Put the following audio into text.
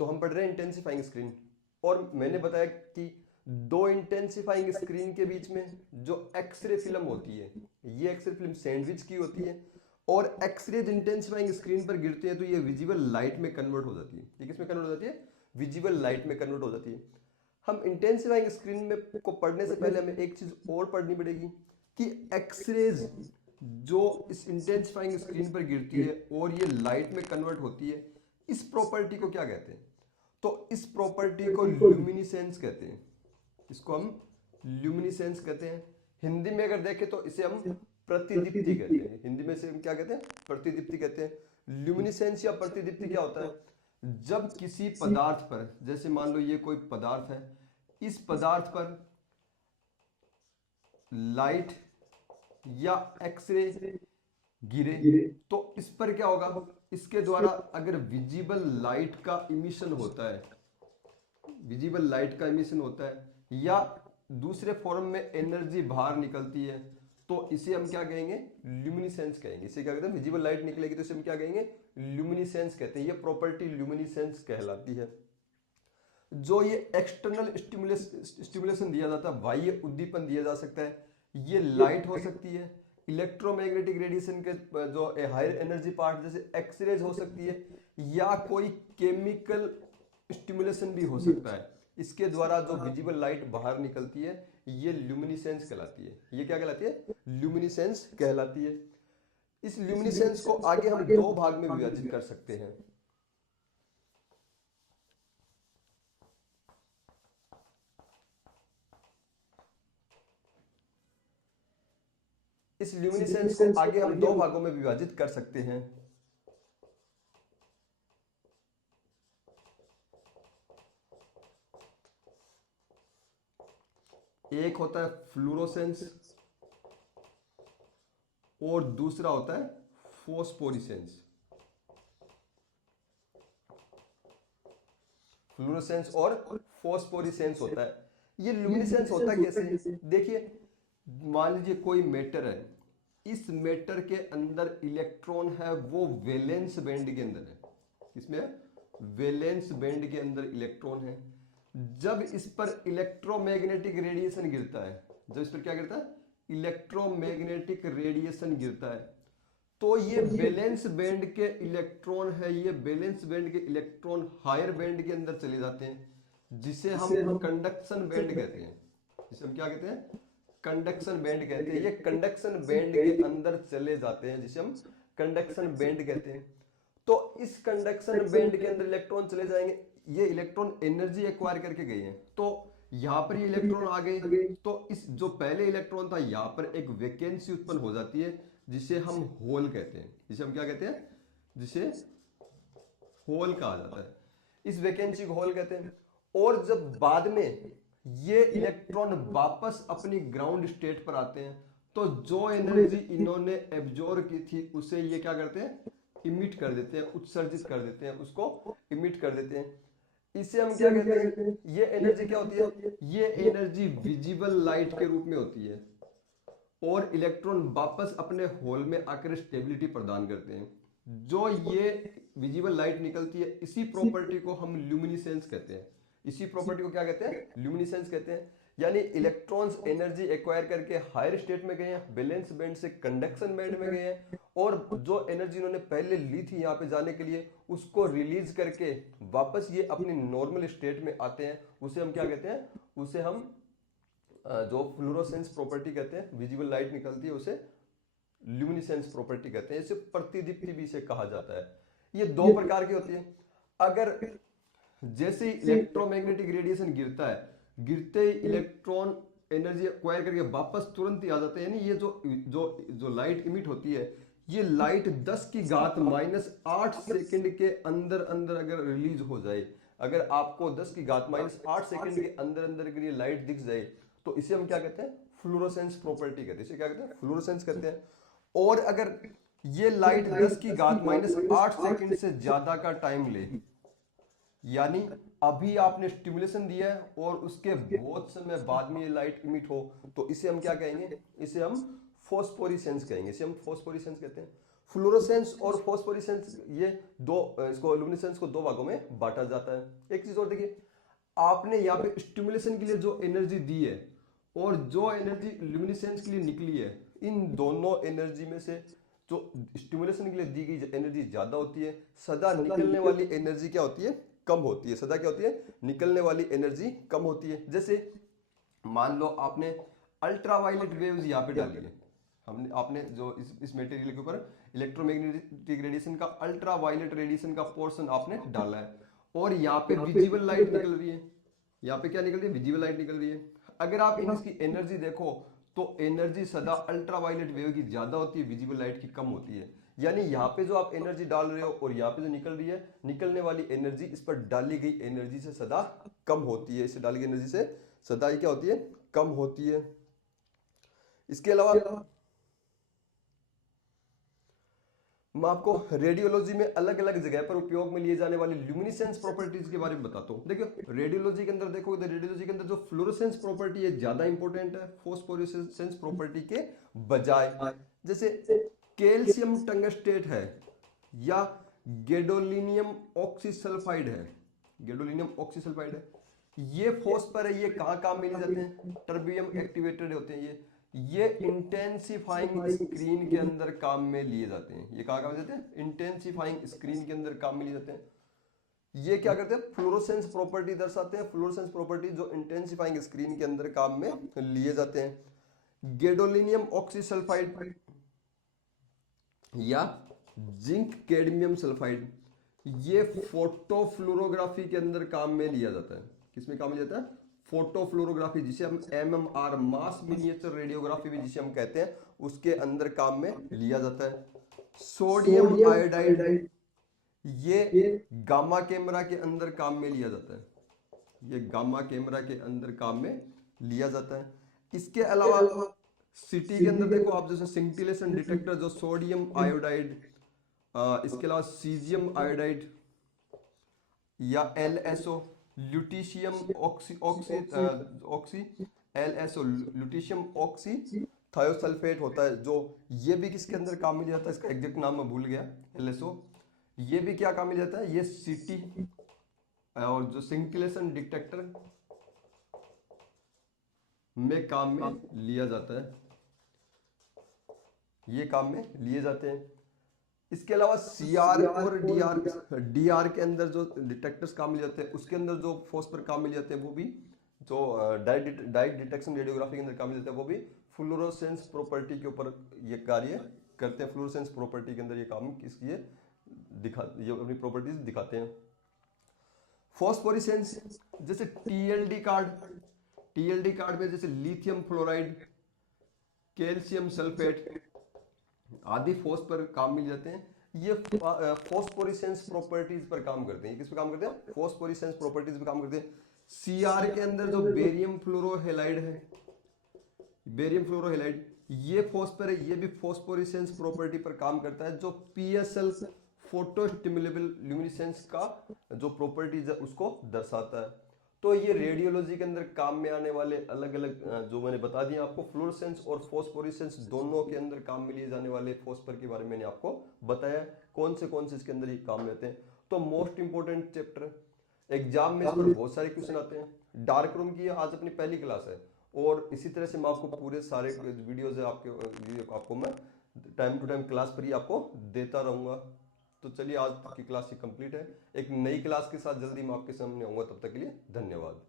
तो हम पढ़ रहे हैं इंटेंसिफाइंग स्क्रीन। और मैंने बताया कि दो इंटेंसिफाइंग स्क्रीन के बीच में जो एक्सरे फिल्म होती है, ये एक्सरे फिल्म सैंडविच की होती है, और एक्सरेज इंटेंसिफाइंग स्क्रीन पर गिरते हैं तो ये विजिबल लाइट में कन्वर्ट हो जाती है। ये किस में कन्वर्ट हो जाती है? विजिबल लाइट में कन्वर्ट हो जाती है। हम इंटेंसिफाइंग स्क्रीन में को पढ़ने से पहले हमें एक चीज और पढ़नी पड़ेगी कि एक्सरेज जो इस इंटेंसिफाइंग स्क्रीन पर गिरती है और ये लाइट में कन्वर्ट होती है, इस प्रॉपर्टी को क्या कहते हैं? तो इस प्रॉपर्टी को ल्यूमिनिसेंस कहते हैं। इसको हम ल्यूमिनिसेंस कहते हैं। हिंदी में अगर देखें तो इसे हम प्रतिदीप्ति कहते हैं। हिंदी में से हम क्या कहते हैं? प्रतिदीप्ति कहते हैं। ल्यूमिनिसेंस या प्रतिदीप्ति क्या होता है? जब किसी पदार्थ पर, जैसे मान लो ये कोई पदार्थ है, इस पदार्थ पर लाइट या एक्सरे गिरे तो इस पर क्या होगा? इसके द्वारा अगर विजिबल लाइट का इमिशन होता है, विजिबल लाइट का इमिशन होता है या दूसरे फॉर्म में एनर्जी बाहर निकलती है, तो इसे हम क्या कहेंगे? ल्यूमिनिसेंस कहेंगे। इसे क्या कहते हैं? विजिबल लाइट निकलेगी तो इसे हम क्या कहेंगे? ल्यूमिनिसेंस कहते हैं। ये प्रॉपर्टी ल्यूमिनिसेंस कहलाती है। जो ये एक्सटर्नल स्टिमुलेशन दिया जाता है, बाह्य उद्दीपन दिया जा सकता है, ये लाइट हो सकती है, इलेक्ट्रोमैग्नेटिक रेडिएशन के जो हायर एनर्जी पार्ट जैसे एक्सरेज हो सकती है, या कोई केमिकल स्टिमुलेशन भी हो सकता है। इसके द्वारा जो विजिबल लाइट बाहर निकलती है, ये ल्यूमिनिसेंस कहलाती है। ये क्या कहलाती है? ल्यूमिनिसेंस कहलाती है। इस ल्यूमिनिसेंस को आगे हम दो भाग में विभाजित कर सकते हैं। इस ल्यूमिनिसेंस को आगे हम दो भागों में विभाजित कर सकते हैं। एक होता है फ्लूरोसेंस और दूसरा होता है फोस्फोरिसेंस। फ्लूरोसेंस और फोस्फोरिसेंस होता है। ये ल्यूमिनिसेंस होता कैसे? देखिए, मान लीजिए कोई मैटर है, इस मैटर के अंदर इलेक्ट्रॉन है, वो वैलेंस बैंड के अंदर है। किसमें है? वैलेंस बैंड के अंदर इलेक्ट्रॉन है। जब इस पर इलेक्ट्रोमैग्नेटिक रेडिएशन गिरता है, जब इस पर क्या गिरता है? इलेक्ट्रोमैग्नेटिक रेडिएशन गिरता है, तो ये वैलेंस बैंड के इलेक्ट्रॉन है, ये वैलेंस बैंड के इलेक्ट्रॉन हायर बैंड के अंदर चले जाते हैं, जिसे हम कंडक्शन बैंड कहते हैं। जिसे हम क्या कहते हैं? कंडक्शन बैंड कहते हैं। ये कंडक्शन बैंड के अंदर चले जाते हैं, जिसे हम कंडक्शन बैंड कहते हैं। तो इस कंडक्शन बैंड के अंदर इलेक्ट्रॉन चले जाएंगे। ये इलेक्ट्रॉन एनर्जी एक्वायर करके गए हैं, तो यहां पर ये इलेक्ट्रॉन आ गए, तो इस जो पहले इलेक्ट्रॉन था, यहां पर एक वैकेंसी उत्पन्न हो जाती है, जिसे हम होल कहते हैं। जिसे हम क्या कहते हैं? जिसे होल कहा जाता है। इस वैकेंसी को होल कहते हैं। और जब बाद में ये इलेक्ट्रॉन वापस अपनी ग्राउंड स्टेट पर आते हैं, तो जो एनर्जी इन्होंने एब्जॉर्ब की थी, उसे ये क्या करते हैं? इमिट कर देते हैं, उत्सर्जित कर देते हैं, उसको इमिट कर देते हैं। इसे हम क्या कहते हैं? ये एनर्जी क्या होती है? ये एनर्जी विजिबल लाइट के रूप में होती है, और इलेक्ट्रॉन वापस अपने होल में आकर स्टेबिलिटी प्रदान करते हैं। जो ये विजिबल लाइट निकलती है, इसी प्रॉपर्टी को हम ल्यूमिनिसेंस कहते हैं। इसी प्रॉपर्टी को क्या कहते हैं? ल्यूमिनिसेंस कहते हैं। यानी इलेक्ट्रॉन्स एनर्जी एक्वायर करके हायर स्टेट में गए हैं, वैलेंस बैंड से कंडक्शन बैंड में गए हैं, और जो एनर्जी उन्होंने पहले ली थी यहाँ पे जाने के लिए, उसको रिलीज करके वापस ये अपनी नॉर्मल स्टेट में आते हैं। उसे हम क्या कहते हैं? उसे हम जो फ्लोरोसेंस प्रॉपर्टी कहते हैं, विजिबल लाइट निकलती है, उसे ल्यूमिनिसेंस प्रॉपर्टी कहते हैं। इसे प्रतिदीप्ति भी इसे कहा जाता है। ये दो प्रकार की होती है। अगर जैसे ही इलेक्ट्रोमैग्नेटिक रेडिएशन गिरता है, गिरते ही इलेक्ट्रॉन एनर्जी एक्वायर करके वापस तुरंत ही आ जाते हैं। यानी ये जो जो जो लाइट इमिट होती है, ये लाइट 10 की घात -8 सेकंड के अंदर अंदर अगर रिलीज हो जाए, अगर आपको 10 की घात -8 सेकंड के अंदर अंदर अगर ये लाइट दिख जाए, तो इसे हम क्या कहते हैं? फ्लोरोसेंस प्रॉपर्टी कहते हैं। इसे क्या कहते हैं? फ्लोरोसेंस कहते हैं। और अगर ये लाइट 10 की घात -8 सेकंड से ज्यादा का टाइम ले, यानी अभी आपने स्टिमुलेशन दिया है और उसके बहुत समय बाद में ये लाइट इमिट हो, तो इसे हम क्या कहेंगे? इसे हम फोस्फोरिसेंस कहेंगे। इसे हम फोस्फोरिसेंस कहते हैं। फ्लोरोसेंस और फॉस्फोरेसेंस, ये दो, इसको लुमिनेसेंस को दो भागों में बांटा जाता है। एक चीज और देखिए, आपने यहाँ पे स्टिमुलेशन के लिए जो एनर्जी दी है और जो एनर्जी लुमिनेसेंस के लिए निकली है, इन दोनों एनर्जी में से जो स्टिमुलेशन के लिए दी गई एनर्जी ज्यादा होती है, सदा निकलने वाली एनर्जी क्या होती है, कम होती है। सदा क्या होती है, निकलने वाली एनर्जी कम होती है। जैसे मान लो आपने अल्ट्रावायलेट वेव्स यहाँ पे डाली है, हमने आपने जो इस मटेरियल के ऊपर इलेक्ट्रोमैग्नेटिक रेडिएशन का अल्ट्रावायलेट रेडिएशन का पोर्शन आपने डाला है, और यहाँ पे विजिबल लाइट निकल रही है। यहाँ पे क्या निकल रही है, विजिबल लाइट निकल रही है। अगर आप इसकी एनर्जी देखो तो एनर्जी सदा अल्ट्रावायलेट वेव की ज्यादा होती है, विजिबल लाइट की कम होती है। यानी यहाँ पे जो आप एनर्जी डाल रहे हो और यहाँ पे जो निकल रही है, निकलने वाली एनर्जी इस पर डाली गई एनर्जी से सदा कम होती है। इससे डाली गई एनर्जी से सदा ही क्या होती है, कम होती है। इसके अलावा मैं आपको रेडियोलॉजी में अलग अलग जगह पर उपयोग में लिए जाने वाली ल्यूमिनेसेंस प्रॉपर्टीज के बारे में बताता हूं। देखियो रेडियोलॉजी के अंदर देखो, रेडियोलॉजी के अंदर जो फ्लोरोसेंस प्रॉपर्टी है ज्यादा इंपॉर्टेंट है फॉस्फोरेसेंस प्रॉपर्टी के बजाय। जैसे कैल्शियम टंगस्टेट है या गैडोलिनियम ऑक्सीसल्फाइड है, गैडोलिनियम ऑक्सीसल्फाइड है, ये फॉस्फर है, ये कहाँ काम में लिए जाते हैं, टर्बियम एक्टिवेटेड होते हैं। ये इंटेंसिफाइंग स्क्रीन के अंदर काम में लिए जाते हैं। ये कहाँ काम में जाते हैं, इंटेंसिफाइंग स्क्रीन के अंदर काम में लिए जाते हैं। ये क्या करते हैं, फ्लोरोसेंस प्रॉपर्टी दर्शाते हैं। फ्लोरोसेंस प्रॉपर्टी जो इंटेंसिफाइंग स्क्रीन के अंदर काम में लिए जाते हैं। गैडोलिनियम ऑक्सीसल्फाइड या जिंक कैडमियम सल्फाइड, ये फोटोफ्लोरोग्राफी के अंदर काम में लिया जाता है। किसमें काम में लिया जाता है, फोटोफ्लोरोग्राफी, जिसे हम एमएमआर मास मिनिएचर रेडियोग्राफी भी जिसे हम कहते हैं, उसके अंदर काम में लिया जाता है। सोडियम आयोडाइड, ये गामा कैमरा के अंदर काम में लिया जाता है। ये गामा कैमरा के अंदर काम में लिया जाता है। इसके अलावा सिटी के अंदर देखो आप, जैसे सिंटिलेशन डिटेक्टर जो सोडियम आयोडाइड, इसके अलावा सीजियम आयोडाइड या LSO, lutetium oxy oxy oxy LSO, lutetium oxy thiosulphate होता है, जो ये भी किसके अंदर काम में लिया जाता है, इसका एग्जैक्ट नाम मैं भूल गया, एलएसओ। ये भी क्या काम में लिया जाता है, ये सिटी और जो सिंटिलेशन डिटेक्टर में काम में लिया जाता है, ये काम में लिए जाते हैं। इसके अलावा सीआर और डीआर के अंदर जो डिटेक्टर्स काम मिल जाते हैं, उसके अंदर जो फॉस्फर काम मिल जाते हैं, वो भी जो डायरेक्ट डिटेक्शन रेडियोग्राफी के अंदर काम मिल जाते हैं, वो भी फ्लोरोसेंस प्रॉपर्टी के ऊपर ये कार्य करते हैं। फ्लोरोसेंस प्रॉपर्टी के अंदर ये काम किसकी है, ये अपनी प्रॉपर्टीज दिखाते हैं। फॉस्फोरेसेंस, जैसे टीएलडी कार्ड में जैसे लिथियम फ्लोराइड, कैल्शियम सल्फेट आदि फॉस्फर काम मिल जाते हैं। ये फॉस्फोरेसेंस प्रॉपर्टीज पर काम करते हैं। ये किस पे काम करते हैं, फॉस्फोरेसेंस प्रॉपर्टीज पे काम करते हैं। सीआर के अंदर जो बेरियम फ्लोरोहेलाइड है, बेरियम फ्लोरोहेलाइड, ये फॉस्फर है, ये भी फॉस्फोरेसेंस प्रॉपर्टी पर काम करता है, जो पीएसएल फोटो स्टिमुलेबल ल्यूमिनेसेंस का जो प्रॉपर्टीज है उसको दर्शाता है। तो ये रेडियोलॉजी के अंदर काम में आने वाले अलग अलग जो मैंने बता दिया आपको, फ्लोरोसेंस और फॉस्फोरेसेंस दोनों के अंदर काम में लिए जाने वाले फॉस्फर के बारे में मैंने आपको बताया, कौन से इसके अंदर ये काम में आते हैं। तो मोस्ट इंपोर्टेंट चैप्टर, एग्जाम में इस पर बहुत सारे क्वेश्चन आते हैं। डार्क रूम की आज अपनी पहली क्लास है, और इसी तरह से मैं आपको पूरे सारे वीडियोज है आपको मैं टाइम टू टाइम क्लास पर ही आपको देता रहूंगा। तो चलिए आज की क्लास ही कंप्लीट है। एक नई क्लास के साथ जल्दी मैं आपके सामने आऊंगा, तब तक के लिए धन्यवाद।